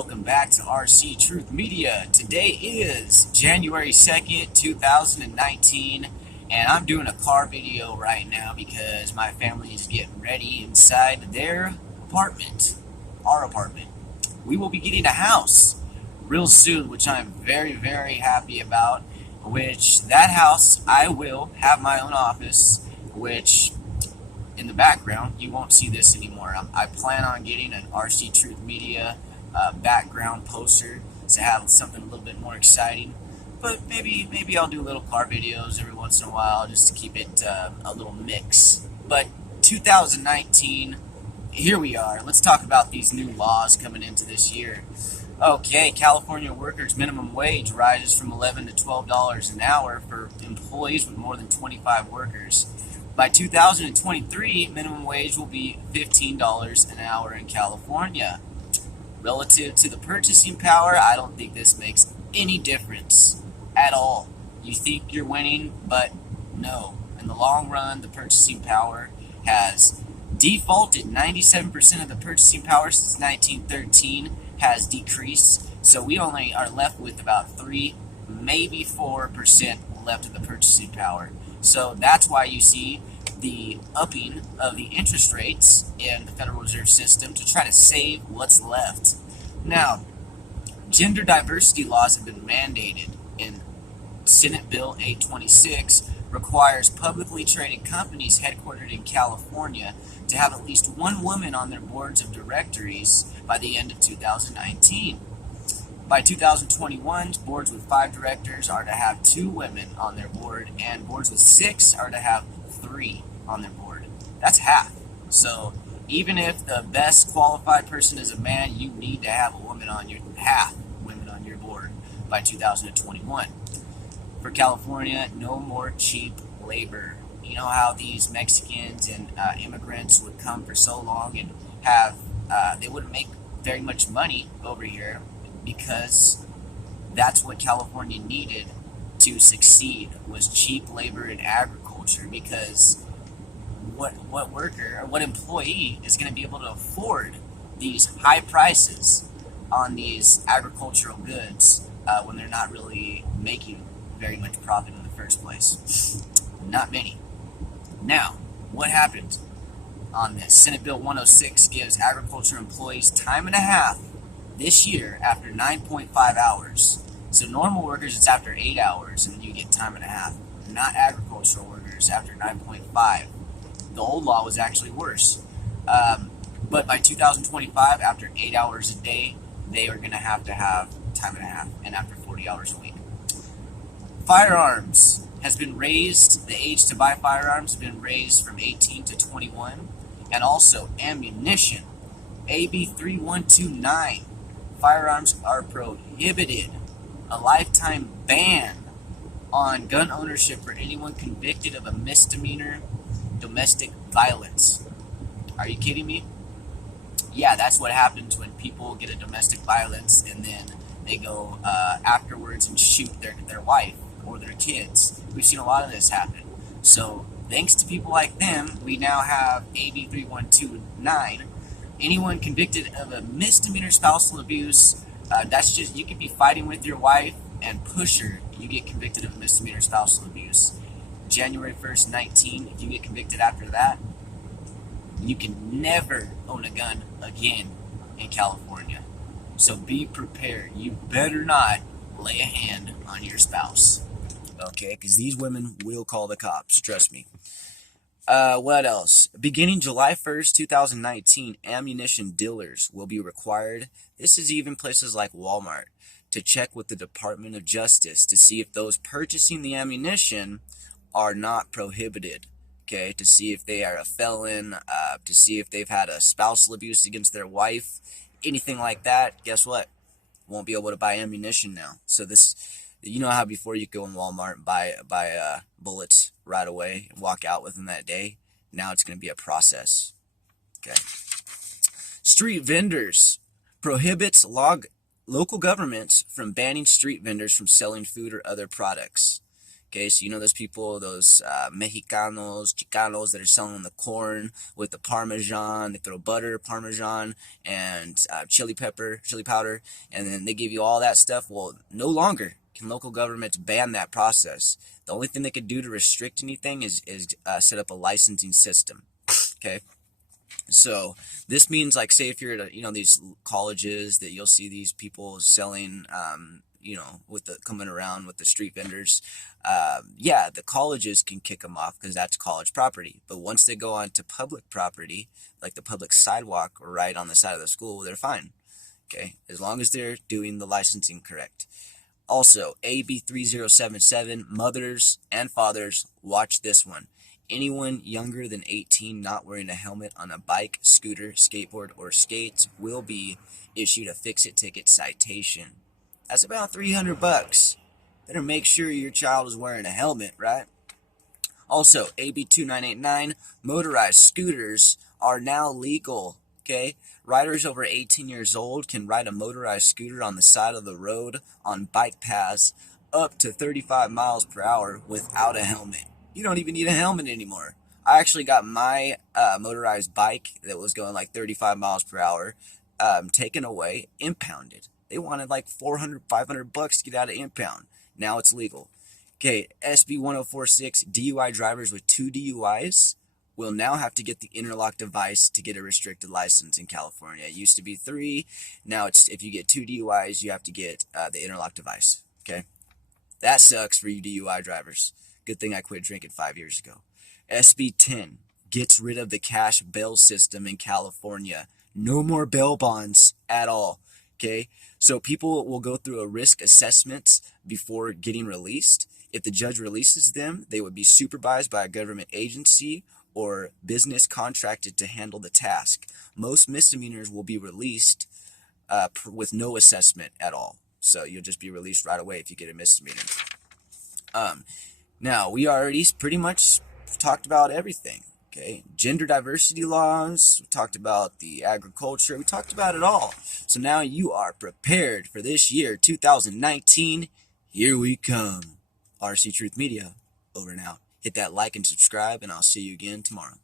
welcome back to RC Truth Media. Today is January 2nd, 2019, and I'm doing a car video right now because my family is getting ready inside their apartment, our apartment. We will be getting a house real soon, which I'm very, very happy about, which that house, I will have my own office, which in the background, you won't see this anymore. I plan on getting an RC Truth Media background poster to have something a little bit more exciting. But maybe I'll do little car videos every once in a while just to keep it a little mix. But 2019, here we are. Let's talk about these new laws coming into this year. Okay, California workers' minimum wage rises from $11 to $12 an hour for employees with more than 25 workers. By 2023, minimum wage will be $15 an hour in California. Relative to the purchasing power, I don't think this makes any difference at all. You think you're winning, but no. In the long run, the purchasing power has defaulted. 97% of the purchasing power since 1913 has decreased. So we only are left with about 3, maybe 4% left of the purchasing power. So that's why you see the upping of the interest rates in the Federal Reserve System to try to save what's left. Now, gender diversity laws have been mandated in Senate Bill 826 requires publicly traded companies headquartered in California to have at least one woman on their boards of directories by the end of 2019. By 2021, boards with 5 directors are to have 2 women on their board, and boards with 6 are to have 3 on their board. That's half. So even if the best qualified person is a man, you need to have a woman on your half women on your board by 2021. For California, no more cheap labor. You know how these Mexicans and immigrants would come for so long and have they wouldn't make very much money over here, because that's what California needed to succeed, was cheap labor in agriculture. Because what worker or what employee is going to be able to afford these high prices on these agricultural goods when they're not really making very much profit in the first place? Not many. Now, what happened on this? Senate Bill 106 gives agriculture employees time and a half this year after 9.5 hours. So normal workers, it's after 8 hours, and then you get time and a half. Not agricultural workers after 9.5. The old law was actually worse. But by 2025, after 8 hours a day, they are going to have time and a half, and after 40 hours a week. Firearms has been raised. The age to buy firearms has been raised from 18 to 21. And also ammunition. AB 3129. Firearms are prohibited. A lifetime ban on gun ownership for anyone convicted of a misdemeanor domestic violence. Are you kidding me? Yeah, that's what happens when people get a domestic violence and then they go afterwards and shoot their wife or their kids. We've seen a lot of this happen. So thanks to people like them, we now have AB 3129. Anyone convicted of a misdemeanor spousal abuse, that's just, you could be fighting with your wife and push her, you get convicted of misdemeanor spousal abuse. January 1st, 19, if you get convicted after that, you can never own a gun again in California. So be prepared. You better not lay a hand on your spouse. Okay, because these women will call the cops, trust me. What else? Beginning July 1st, 2019, ammunition dealers will be required. This is even places like Walmart to check with the Department of Justice to see if those purchasing the ammunition are not prohibited. Okay, to see if they are a felon, to see if they've had a spousal abuse against their wife, anything like that. Guess what? Won't be able to buy ammunition now. So this, you know how before you go in Walmart and buy bullets right away and walk out with them that day? Now it's going to be a process. Okay. Street vendors prohibits local governments from banning street vendors from selling food or other products. Okay, so you know those people, those Mexicanos, Chicanos that are selling the corn with the Parmesan. They throw butter, Parmesan, and chili pepper, chili powder, and then they give you all that stuff. Well, no longer can local governments ban that process. The only thing they could do to restrict anything is set up a licensing system. Okay. So this means, like, say if you're at these colleges that you'll see these people selling, with the coming around with the street vendors. Yeah, the colleges can kick them off because that's college property. But once they go on to public property, like the public sidewalk right on the side of the school, they're fine. Okay, as long as they're doing the licensing correct. Also, AB 3077, mothers and fathers, watch this one. Anyone younger than 18 not wearing a helmet on a bike, scooter, skateboard, or skates will be issued a fix-it ticket citation. That's about $300. Better make sure your child is wearing a helmet, right? Also, AB 2989, motorized scooters are now legal. Okay, riders over 18 years old can ride a motorized scooter on the side of the road on bike paths up to 35 miles per hour without a helmet. You don't even need a helmet anymore. I actually got my motorized bike that was going like 35 miles per hour taken away, impounded. They wanted like 400, 500 bucks to get out of impound. Now it's legal. Okay, SB 1046, DUI drivers with 2 DUIs will now have to get the interlock device to get a restricted license in California. It used to be 3. Now it's, if you get 2 DUIs, you have to get the interlock device. Okay, that sucks for you DUI drivers. Good thing I quit drinking 5 years ago. SB 10 gets rid of the cash bail system in California. No more bail bonds at all. Okay, so people will go through a risk assessment before getting released. If the judge releases them, they would be supervised by a government agency or business contracted to handle the task. Most misdemeanors will be released with no assessment at all. So you'll just be released right away if you get a misdemeanor. Now, we already pretty much talked about everything. Okay, gender diversity laws, we talked about the agriculture, we talked about it all. So now you are prepared for this year, 2019. Here we come. RC Truth Media, over and out. Hit that like and subscribe, and I'll see you again tomorrow.